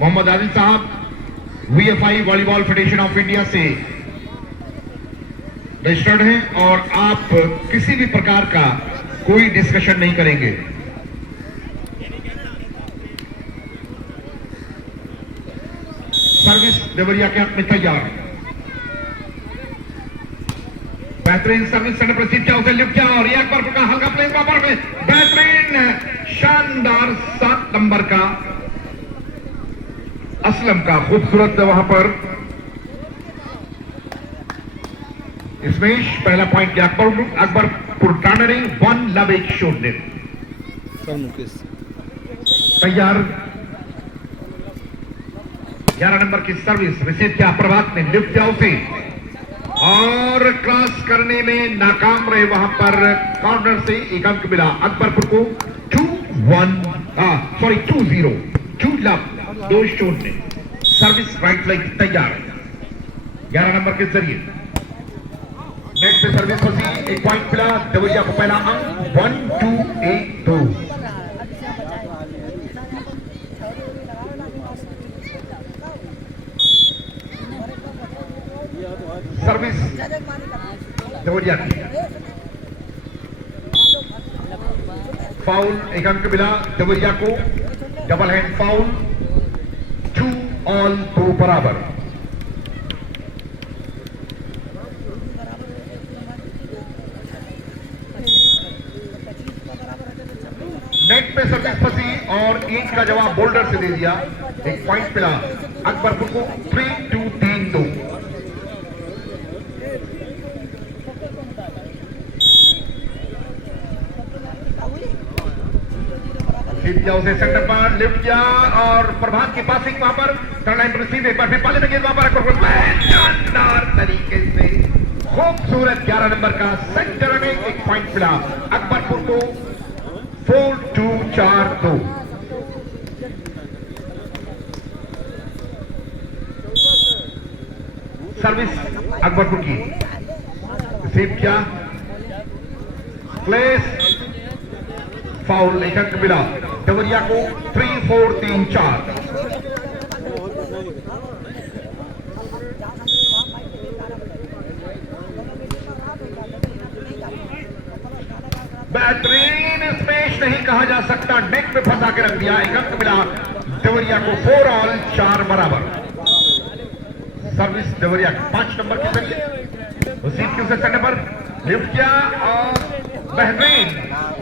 मोहम्मद आदिल साहब वीएफआई volleyball federation of India से registered हैं और आप किसी भी प्रकार का कोई डिस्कशन नहीं करेंगे। सर्विस देवरिया के हाथ में तैयार। बेहतरीन सर्विस सेंटर पर सीट क्या उसे लिफ्ट किया और एक बार का हल्का प्लेस पर बेहतरीन शानदार 7 नंबर का असलम का खूबसूरत वहां पर स्मेश। पहला पॉइंट के अकबरपुर टानरी 1 लव 1 शून्य। तैयार। 11 नंबर की सर्विस रिसीव किया प्रभात ने, लिफ्ट किया उसे और क्रॉस करने में नाकाम रहे। वहां पर कॉर्नर से एक अंक मिला अकबरपुर को 2-0 2 लव 2 शून्य। सर्विस राइट लेग तैयार। 11 नंबर के जरिए नेट पे सर्विस फंसी, एक पॉइंट मिला देवरिया को पहला अंक 1-2-1-2। सर्विस देवरिया की फाउल, एक अंक मिला देवरिया को। डबल हैंड फाउल, 2 ऑल 2 बराबर। नेट पे सर्विस फंसी और ईंट का जवाब बोल्डर से दे दिया। एक पॉइंट मिला अकबरपुर को 3-2-3-2। उसे सेंटर पर लिफ्ट किया और प्रभात की पासिंग वहां पर टर्न लाइन पर रिसीव, एक बार फिर पाले में गेंद वहां पर शानदार तरीके से खूबसूरत 11 नंबर का सेंटर में एक पॉइंट मिला अकबरपुर को 4-2-4-2। सर्विस अकबरपुर की रिसीव किया, प्लेस फाउल, एक अंक मिला देवरिया को 3-4-3-4। बेहतरीन स्मेश नहीं कहा जा सकता, नेट में फंसा के रख दिया। एक अंक मिला देवरिया को 4 ऑल 4 बराबर। सर्विस देवरिया 5 नंबर के जरिए रिसीव की उसे सेंटर पर लिफ्ट किया और बेहतरीन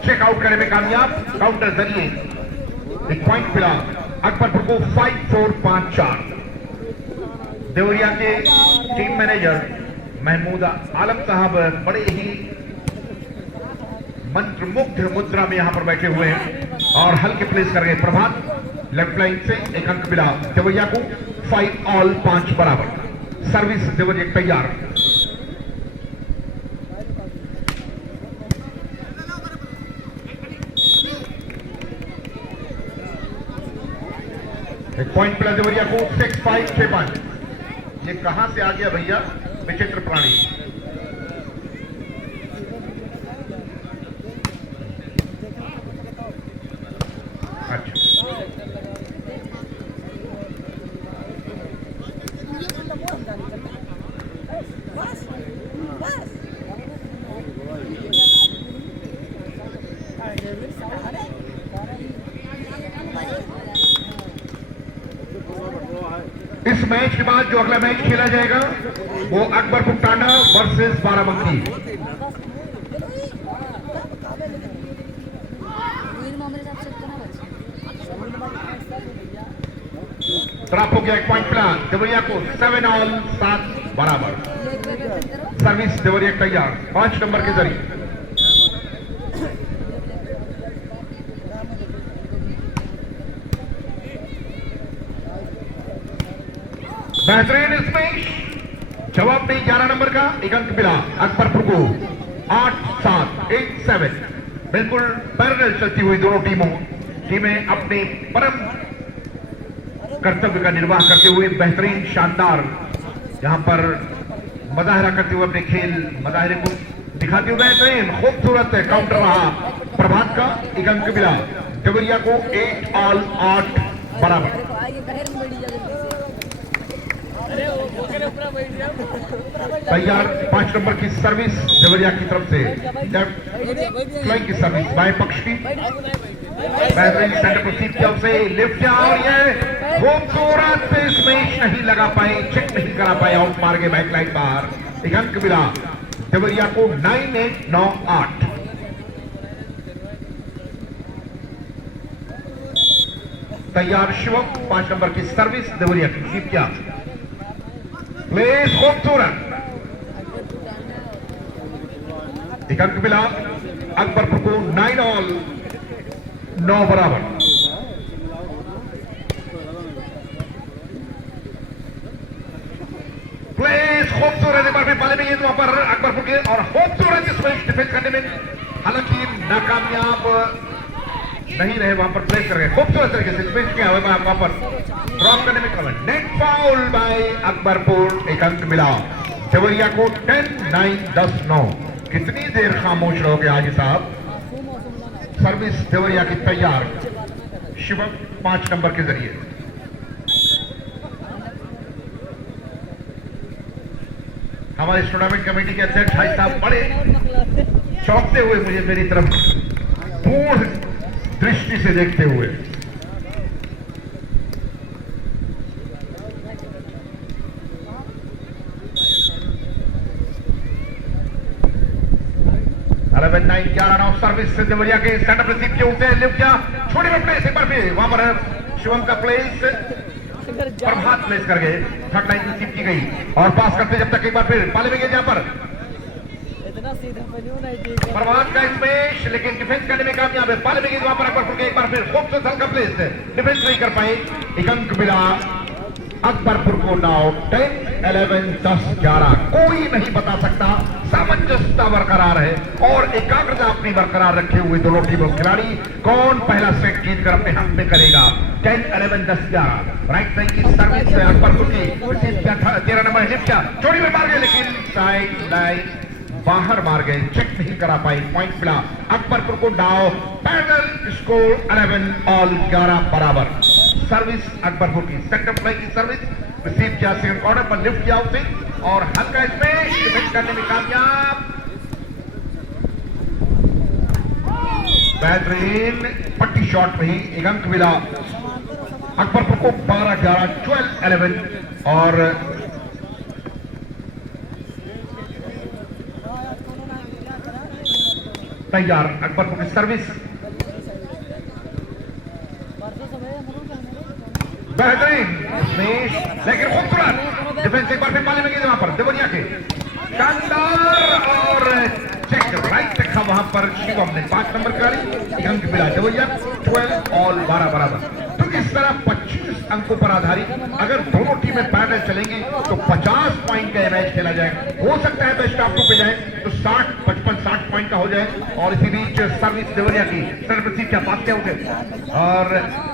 चेकआउट करने में कामयाब। काउंटर जरिए एक पॉइंट मिला अकबरपुर को 5-4-5-4। देवरिया के टीम मैनेजर महमूद आलम साहब बड़े ही मंत्रमुग्ध मुद्रा में यहां पर बैठे हुए हैं और हल्के प्लेस कर गए। प्रभात लेफ्ट लाइन से एक अंक मिला देवरिया को 5 ऑल 5 बराबर। सर्विस देवरिया तैयार। एक पॉइंट मिला देवरिया को 6-5-6-5। ये कहां से आ गया भैया विचित्र प्राणी। अच्छा इस मैच के बाद जो अगला मैच खेला जाएगा वो अकबरपुर टांडा वर्सेस बाराबंकी। ड्रॉप हो गया, एक पॉइंट मिला देवरिया को 7 ऑल 7 बराबर। सर्विस देवरिया तैयार 5 नंबर के जरिए। बेहतरीन स्मेश, जवाब नहीं 11 नंबर का, एक अंक मिला अकबरपुर को 8-7-8-7। बिल्कुल पैरेलल चलती हुई दोनों टीमें अपने परम कर्तव्य का निर्वाह करते हुए बेहतरीन शानदार यहां पर मजाहिरा करते हुए अपने खेल मजाहिरे को दिखाते हुए बेहतरीन खूबसूरत काउंटर रहा प्रभात का। एक अंक मिला देवरिया को 8 ऑल 8 बराबर। तैयार 5 नंबर की सर्विस देवरिया की तरफ से फ्लाइंग की सर्विस बाएं पक्ष की बेहतरीन सेंटर प्रोसीड किया उसे लिफ्ट किया और ये खूबसूरत स्मैश नहीं लगा पाए, चेक नहीं करा पाए, आउट मार गए बैक लाइन बाहर। एक अंक मिला देवरिया को 9-8। तैयार शिवम 5 नंबर की सर्विस देवरिया की रिसीव किया, प्लेस खूबसूरत, एक अंक मिला अकबरपुर को 9 बराबर। प्लेस खूबसूरत, एक बार भी पाले में ये वहां पर अकबरपुर के और खूबसूरत इसमें डिफेंस करने में हालांकि नाकामयाब नहीं रहे, वहां पर प्लेस कर गए खूबसूरत तरीके से डिफेंस किया हुआ वहां पर ड्रॉप करने में cover. Net foul by Akbarpur, एक अंक मिला देवरिया को 10-9 कितनी देर खामोश रहोगे हाजी साहब। सर्विस देवरिया की तैयार शिवम 5 नंबर के जरिए। हमारे टूर्नामेंट कमेटी के अध्यक्ष भाई साहब बड़े चौंकते हुए मुझे मेरी तरफ पूर्ण दृष्टि से देखते हुए। सर्विस देवरिया के स्टैंड अप रिसीव किए उसे लिफ्ट किया, छोटी में प्लेस एक बार फिर वहां पर शिवम का प्लेस प्रभात प्लेस कर गए, थर्ड लाइन रिसीव की गई और पास करते जब तक एक बार फिर पाले में गए जहां पर प्रभात का स्मैश, लेकिन डिफेंस करने में कामयाब है। पाले में गए वहां पर अकबरपुर के एक बार फिर खूबसूरत हल्का प्लेस डिफेंस नहीं कर पाए, एक अंक मिला अकबरपुर को। नाउ 10-11 कोई नहीं बता सकता, सामंजस्यता बरकरार है और एकाग्रता अपनी बरकरार रखे हुए दोनों टीमों खिलाड़ी कौन पहला सेट जीत कर अपने हाथ में करेगा। 10-11 राइट साइड की सर्विस है अकबरपुर की, 13 नंबर लिफ्ट किया, चोरी में मार गए लेकिन साइड लाइन बाहर मार गए, चेक नहीं करा पाए, पॉइंट मिला अकबरपुर को। नाउ पैनल स्कोर 11 बराबर। सर्विस अकबरपुर की सेंटर प्ले की सर्विस रिसीव किया, सेकंड कॉर्नर पर लिफ्ट किया उसे और हल्का स्मैश डिफेंस करने में कामयाब। बेहतरीन पट्टी शॉट में ही एक अंक मिला अकबरपुर को। 12-11 और तैयार अकबरपुर की सर्विस बेहतरीन स्मैश लेकिन खूबसूरत डिफेंस एक बार फिर पाले में गए वहां पर देवरिया के शानदार और चेक राइट रखा वहां पर शिवम ने 5 नंबर खिलाड़ी, अंक मिला देवरिया 12 ऑल 12 बराबर। तो इस तरह 25 अंकों पर आधारित अगर दोनों टीमें पैरेलल चलेंगी तो 50 पॉइंट का मैच खेला जाए। हो सकता है बेस्ट ऑफ 2 पे जाए तो 55-60 पॉइंट का हो जाए। और इसी बीच सर्विस देवरिया की सर्विस रिसीव क्या पास क्या हो गए और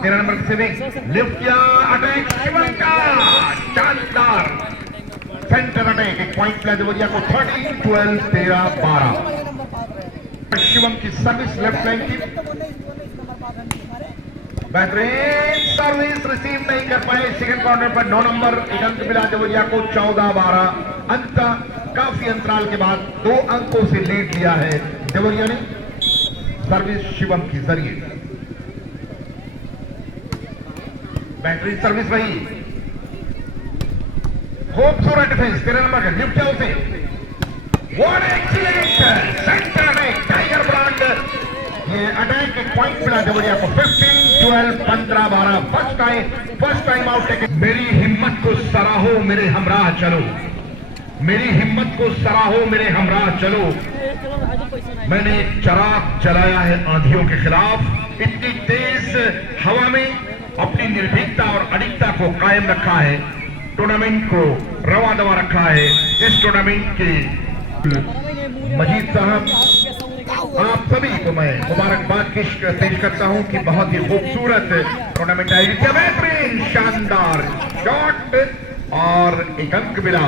13 नंबर की सेविंग लिफ्ट किया, अटैक शिवम का शानदार सेंटर अटैक, एक पॉइंट मिला देवरिया को 13-12 13-12। शिवम की सर्विस लेफ्ट लाइन की बेहतरीन सर्विस रिसीव नहीं कर पाए, सेकंड कॉर्नर पर 9 नंबर, एक अंक मिला देवरिया को 14-12। अंत काफी अंतराल के बाद 2 अंकों से लीड लिया है देवरिया ने सर्विस शिवम की जरिए। बेहतरीन सर्विस रही, खूबसूरत डिफेंस 13 नंबर का लिफ्ट किया उसे, व्हाट एक्सीलेंट सेंटर में टाइगर ब्रांड ये अटैक एक पॉइंट मिला देवरिया को 15-12 15-12। First time out taken. मेरी हिम्मत को सराहो मेरे हमराह चलो, मेरी हिम्मत को सराहो मेरे हमराह चलो। मैंने चराग जलाया है आंधियों के खिलाफ, इतनी तेज हवा में अपनी निर्भीकता और अडिगता को कायम रखा है, टूर्नामेंट को रवा दवा रखा है। इस टूर्नामेंट के मजीद साहब आप सभी को मैं मुबारकबाद पेश करता हूं कि बहुत ही खूबसूरत टूर्नामेंट आयोजित किया, बेहतरीन शानदार शॉट और एक अंक मिला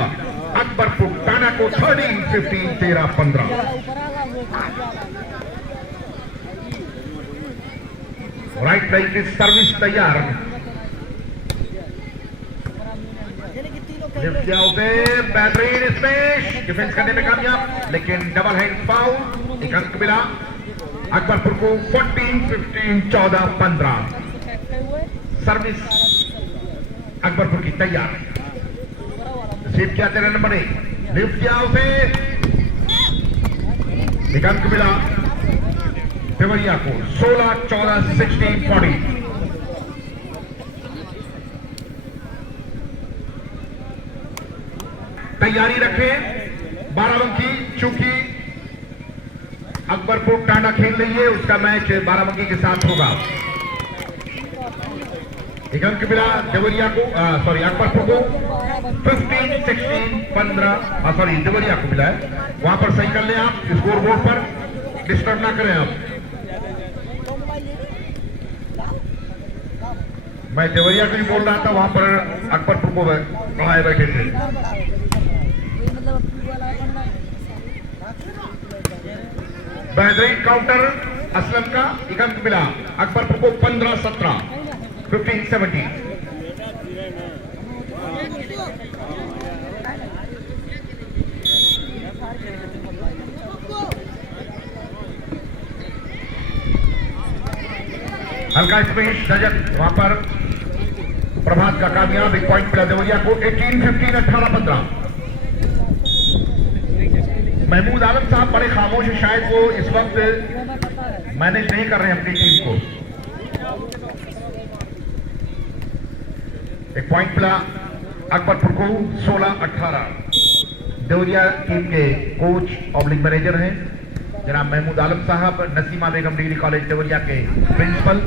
अकबरपुर टाना को 13-15 13-15। राइट लाइन की सर्विस तैयार, लिफ्ट किया उसे, बेहतरीन स्मैश, डिफेंस करने में कामयाब, लेकिन डबल हैंड फाउल, एक अंक मिला अकबरपुर को। 14-15, 14-15। सर्विस अकबरपुर की तैयार, रिसीव किया 13 नंबर 1, लिफ्ट किया उसे, एक अंक मिला देवरिया को। 16-14, 16-40। तैयारी रखें बाराबंकी, चूंकि अकबरपुर टांडा खेल रही है, उसका मैच बाराबंकी के साथ होगा। एक अंक मिला देवरिया को, सॉरी अकबरपुर को। 15-16, 15, सॉरी देवरिया को मिला है। वहां पर सही कर लें आप, स्कोर बोर्ड पर डिस्टर्ब ना करें आप। मैं देवरिया को ही बोल रहा था, वहां पर अकबरपुर को बढ़ाए बैठे थे। बेहतरीन काउंटर असलम का, एक अंक मिला अकबरपुर को। 15-17, 15-17। हल्का स्पेश रजत, वहां पर प्रभात का कामयाब, एक पॉइंट मिला देवरिया को। 18-15, 18-15। महमूद आलम साहब बड़े खामोश हैं, शायद वो इस वक्त मैनेज नहीं कर रहे हैं अपनी टीम को। एक पॉइंट मिला अकबरपुर को। 16-18। देवरिया टीम के कोच ऑब्लिक मैनेजर हैं जनाब महमूद आलम साहब, नसीमा बेगम डिग्री कॉलेज देवरिया के प्रिंसिपल।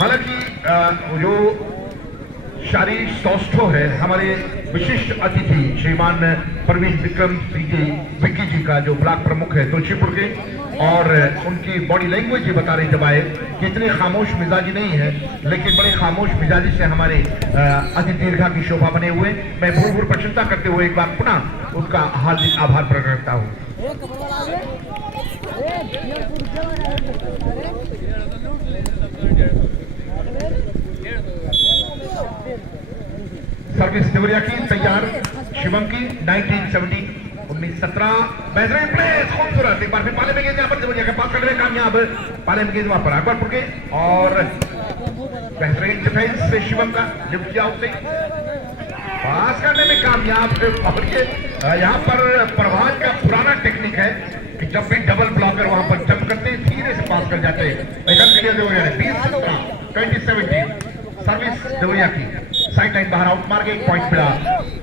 हालांकि जो शारीरिक सौष्ठव है, हमारे विशिष्ट अतिथि श्रीमान परवीन विक्रम सिंह जी विक्की जी का जो ब्लॉक प्रमुख है तुलसीपुर के, और उनकी बॉडी लैंग्वेज ये बता रही जब आए कि इतने खामोश मिजाजी नहीं है, लेकिन बड़े खामोश मिजाजी से हमारे अतिथि दीर्घा की शोभा बने हुए। मैं भूल प्रशंसा करते हुए एक बार पुनः उनका हार्दिक आभार प्रकट करता हूँ। सर्विस देवरिया की तैयार, शिवम की। 19-17, 19-17। बेहतरीन प्लेस, खूबसूरत, एक बार फिर पाले में गेंद यहाँ पर देवरिया के पास करने में कामयाब। पाले में गेंद वहां पर अकबरपुर के, और बेहतरीन डिफेंस से शिवम का, लिफ्ट किया उसे, पास करने में कामयाब। और ये यहाँ पर प्रभात का पुराना टेक्निक है कि जब भी डबल ब्लॉकर वहां पर जंप करते हैं, धीरे से पास कर जाते हैं। 20-17, 20-17। सर्विस देवरिया की, साइड लाइन बाहर आउट मार के, एक पॉइंट मिला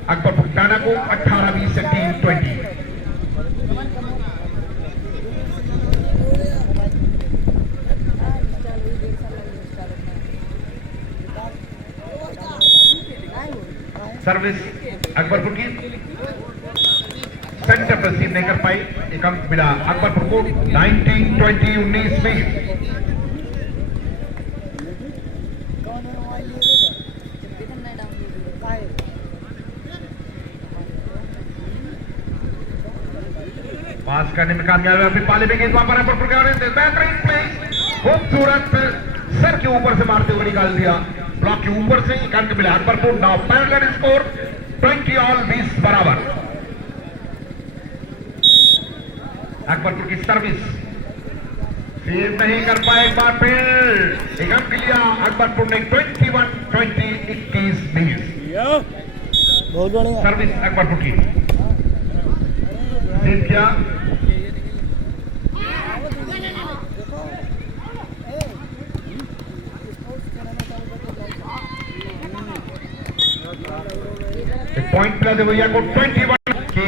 अकबरपुर टाना को। 18-20, 18-20। सर्विस अकबरपुर की, सेंटर पर रिसीव नहीं कर पाई, एक अंक मिला अकबरपुर को। 19-20, 19-20। पास करने में कामयाब है, फिर पाले में गेंद वहां पर अकबरपुर के, बेहतरीन प्लेस, खूबसूरत, सर के ऊपर से मारते हुए निकाल दिया, ब्लॉक के ऊपर से, एक अंक मिला अकबरपुर। नाउ पैरेलल स्कोर 20 20 बराबर। अकबरपुर की सर्विस सेव नहीं कर पाए, एक बार फिर एक अंक लिया अकबरपुर ने। 21-20, 21-20। सर्विस अकबरपुर की, सेव किया। पॉइंट मिला देवरिया को। 21 के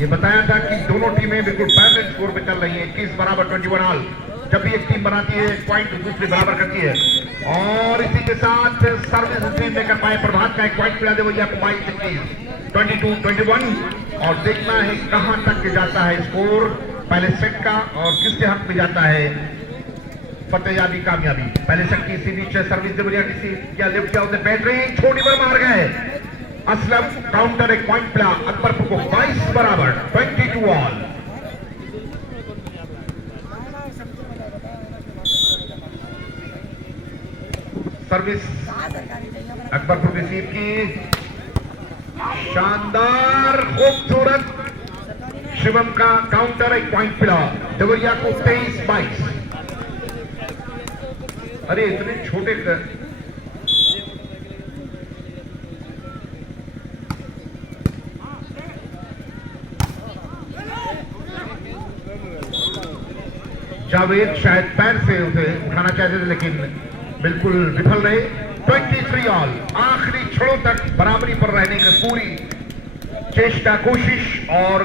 ये बताया था कि दोनों टीमें बिल्कुल पैरेलल स्कोर पे चल रही हैं, 21 बराबर 21 ऑल। जब भी एक टीम बनाती है एक पॉइंट दूसरी बराबर करती है, और इसी के साथ सर्विस रिसीव नहीं कर पाए प्रभात का, एक पॉइंट मिला देवरिया को। 22-21, 22-21। और देखना है कहां तक जाता है स्कोर पहले सेट का, और किसके हक में जाता है फतेहयाबी, कामयाबी। पहले सेट की इसी बीच सर्विस देवरिया की क्या लिफ्ट किया उसे, बेहतरीन छोटी पर मार गए असलम, काउंटर, एक पॉइंट मिला अकबरपुर को। 22 बराबर 22 ऑल। सर्विस अकबरपुर की टीम की शानदार खूबसूरत शिवम का काउंटर, एक पॉइंट मिला देवरिया को 23-22। अरे इतने छोटे जावेद शायद पैर से उसे उठाना चाहते थे लेकिन बिल्कुल विफल रहे। 23 ऑल, आखिरी क्षणों तक बराबरी पर रहने की पूरी चेष्टा कोशिश और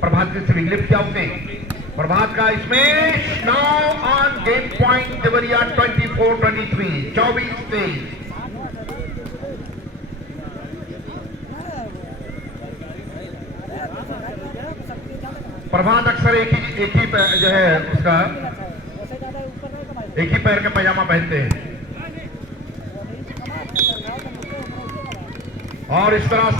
प्रभात की स्विंग लिफ्ट किया उसने। प्रभात का इसमें now on game point Deoria 24-23, 24-23। प्रभात अक्सर एक ही जो है उसका एक ही पैर का पैजामा पहनते हैं और इस तरह से